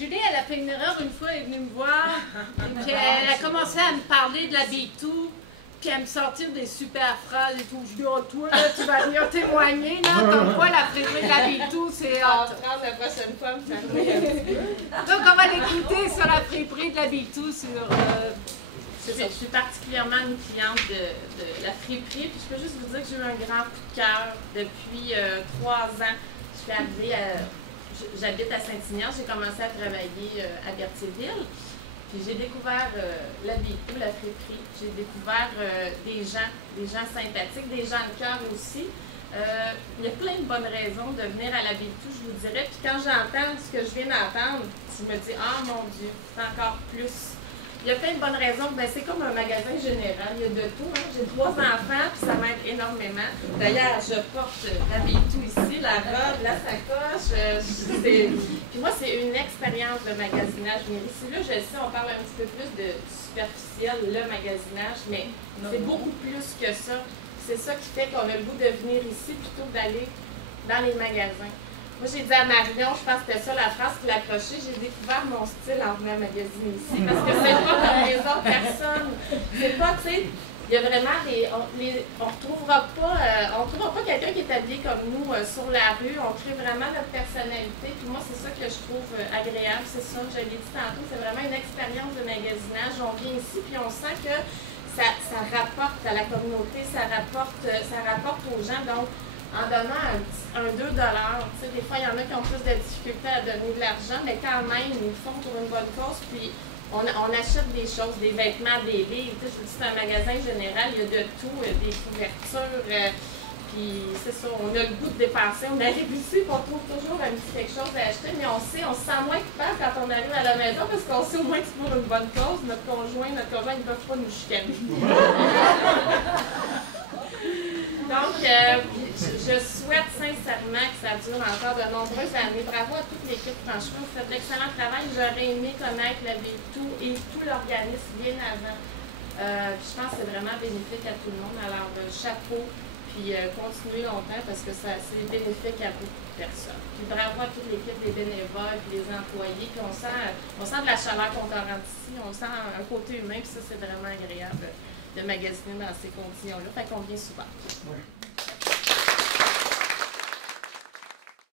Julie, elle a fait une erreur une fois, elle est venue me voir, puis elle a commencé à me parler de la B2, puis à me sortir des super phrases et tout. Je dis, oh, toi, là, tu vas venir témoigner, là, comme quoi la friperie de la B2, c'est hot. Prendre la prochaine fois, me faire Donc, on va l'écouter sur la friperie de la B2 sur... Je suis particulièrement une cliente de la friperie, puis je peux juste vous dire que j'ai eu un grand coup de cœur depuis 3 ans. Je suis arrivée j'habite à Saint-Ignace, j'ai commencé à travailler à Berthierville, puis j'ai découvert la B2, la friperie. J'ai découvert des gens sympathiques, des gens de cœur aussi. Il y a plein de bonnes raisons de venir à la B2, je vous dirais. Puis quand j'entends ce que je viens d'entendre, je me dis, ah mon Dieu, c'est encore plus. Il y a plein de bonnes raisons. Ben, c'est comme un magasin général. Il y a de tout. Hein. J'ai 3 enfants, puis ça m'aide énormément. D'ailleurs, je porte la B2 ici, la robe, la sacoche. Puis moi, c'est une expérience de magasinage. Mais ici, là, je sais, on parle un petit peu plus de superficiel, le magasinage, mais c'est beaucoup plus que ça. C'est ça qui fait qu'on a le goût de venir ici plutôt que d'aller dans les magasins. Moi, j'ai dit à Marion, je pense que c'était ça la phrase qui l'a accrochée, j'ai découvert mon style en venant magasiner ici. Parce que c'est pas comme les autres personnes. C'est pas, tu sais, il y a vraiment on retrouvera pas quelqu'un qui est habillé comme nous sur la rue. On crée vraiment notre personnalité. Puis moi, c'est ça que je trouve agréable. C'est ça, je l'ai dit tantôt, c'est vraiment une expérience de magasinage. On vient ici, puis on sent que ça rapporte à la communauté, ça rapporte aux gens. Donc, en donnant un 2 $, des fois, il y en a qui ont plus de difficultés à donner de l'argent, mais quand même, ils le font pour une bonne cause, puis on achète des choses, des vêtements, des livres. Je vous dis, c'est un magasin général, il y a de tout, des couvertures, puis c'est ça, on a le goût de dépenser. On arrive ici, puis on trouve toujours un petit quelque chose à acheter, mais on se sent moins coupable quand on arrive à la maison, parce qu'on sait au moins que c'est pour une bonne cause. Notre conjoint, ils ne peuvent pas nous chicaner. Donc, je souhaite sincèrement que ça dure encore de nombreuses années. Bravo à toute l'équipe, franchement, vous faites de l'excellent travail. J'aurais aimé connaître la B2 et tout l'organisme bien avant. Je pense que c'est vraiment bénéfique à tout le monde. Alors, chapeau, puis continuez longtemps parce que c'est bénéfique à beaucoup de personnes. Puis bravo à toute l'équipe, les bénévoles, puis les employés. Puis on sent de la chaleur qu'on rentre ici, on sent un côté humain, puis ça, c'est vraiment agréable de magasiner dans ces conditions-là. Fait qu'on vient souvent. Ouais.